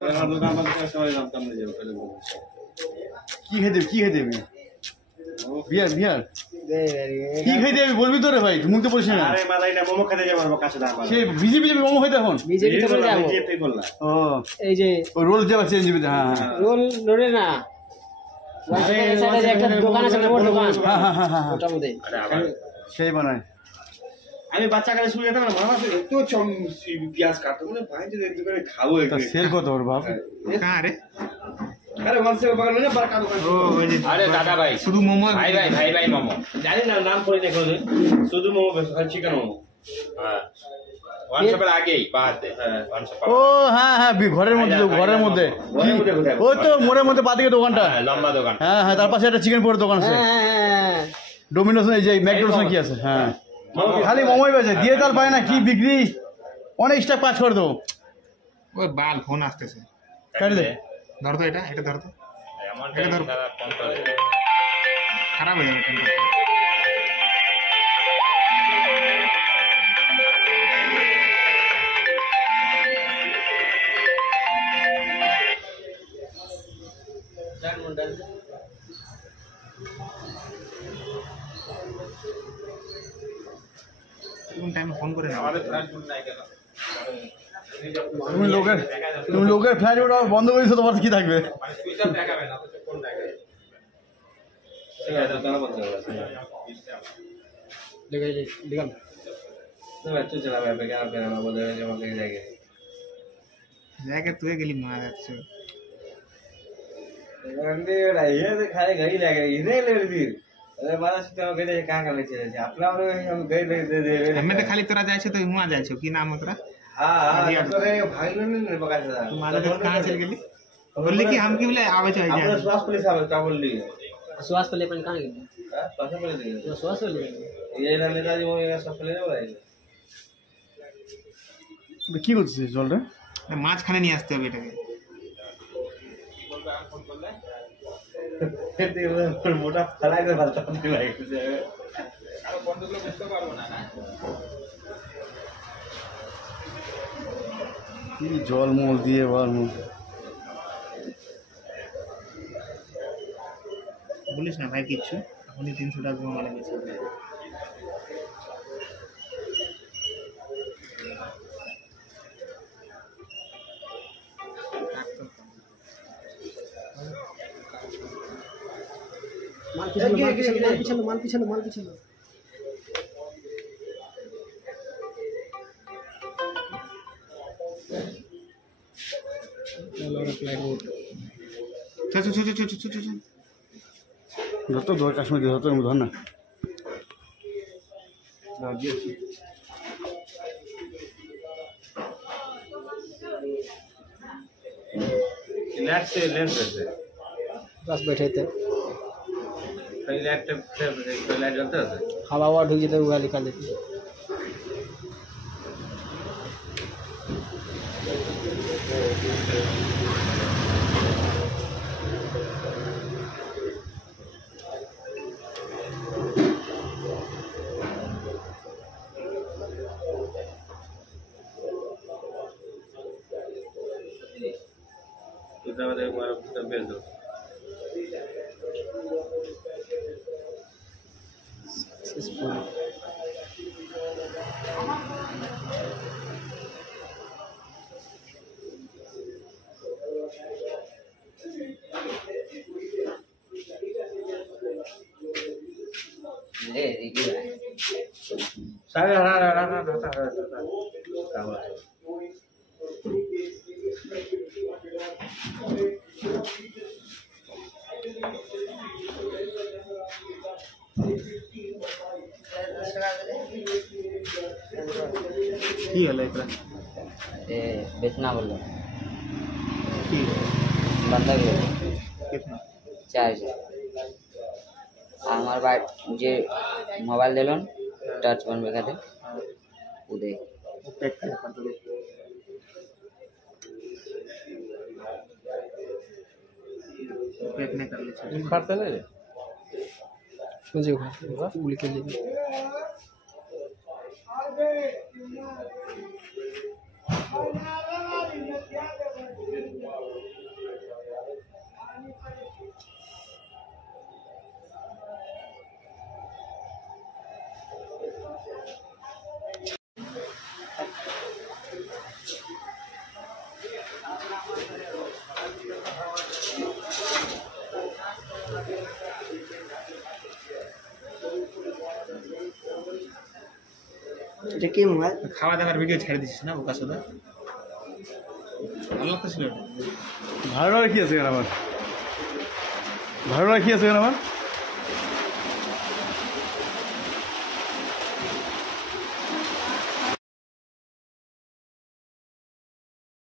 কি খেতে বিয়ার বিয়ার কি খাইতে যাবি বলবি তো রে ভাই মুখ তো বলছিস না। আরে মালাই না মোমো খেতে যাব কাছে দাঁড়া সে বিজেপি মোমো খাইতে এখন বিজেপি তো বলে যাব বিজেপি বললা ও এই যে ওই রোল যাবে চেঞ্জ দিবি। হ্যাঁ রোল রোলে না একটা দোকান আছে মোর দোকান। হ্যাঁ ওটার মধ্যে সেই বানায়। আমি বাচ্চা কালে শুনে যেতাম না মামা এত পেঁয়াজ কাটতো মানে ভাই যদি একটু করে খাবো একটু সেল কত ওর বাপ কাঁ রে আরে ওয়ান সেল বাগান না বারকা দোকান। ও ওই যে আরে দাদা ভাই শুধু মোমো ভাই ভাই ভাই ভাই মোমো জানি না নাম করে দেখো শুধু মোমো চিকেন মোমো। হ্যাঁ ওয়ান শপের আগেই বাদে। হ্যাঁ ওয়ান শপ ও হ্যাঁ হ্যাঁ ঘরের মধ্যে ওই তো মোড়ের মধ্যে বাদিকে দোকানটা লম্বা দোকান। হ্যাঁ হ্যাঁ তার পাশে একটা চিকেন পোড়ের দোকান আছে ডোমিনোস এই যে ম্যাকডোনাল্ডস কি আছে। হ্যাঁ খালি মোমোই বেচে দিয়ে তার পায় না কি বিক্রি অনেক স্টাক পাঁচ করে দেবো। ওই বাল ফোন আসতেছে কাটি দে ধর তো এটা ধর তো এটা ধর খারাপ হয়ে যাবে। টাইমে ফোন করে না তুমি লোকের ফ্ল্যাট ওটা বন্ধ করেছো তোমার কি থাকবে। জায়গা তুই গেলি মারা যাচ্ছে खाली तोरा जाए तो हुआ जाए की नाम तोरा कहाँ चल गेली बोलली कि हम की बोले आवे छ स्वास्थ्य पुलिस आवे ता बोलली स्वास्थ्य पुलिस अपन कहाँ गेली स्वास्थ्य पुलिस ये ना नेताजी वो स्वास्थ्य पुलिस बोले কি করছিস জলটা মাছ খানে নিয়ে আসতে হবে এটাকে মোটা ফেলাই করে ভালো জল মল দিয়ে বলিস না ভাই কিচ্ছু এখনই 300 টাকা মানে গেছে माल पिछलो যত ধর কাশ্মীর যত ধর না बस बैठे थे हवा हवा ढुक जाते हुआ निकाल देते बेच दो सारे কি হলো এটা बेचना बोल কি बंदा भी कितना 4000 हमारे बाद मुझे मोबाइल दिलन टच वन में कहते उदय पैक कर दो पैक नहीं कर ले खाते ले मुझे गुली के लिए এটা কি মোবাইল? খাওয়া দাওয়ার ভিডিও ছেড়ে দিছিস না ওকা সোদা? ভালো লাগতেছিল। ভালো রাখি আছে আবার, ভালো রাখি আছে আবার।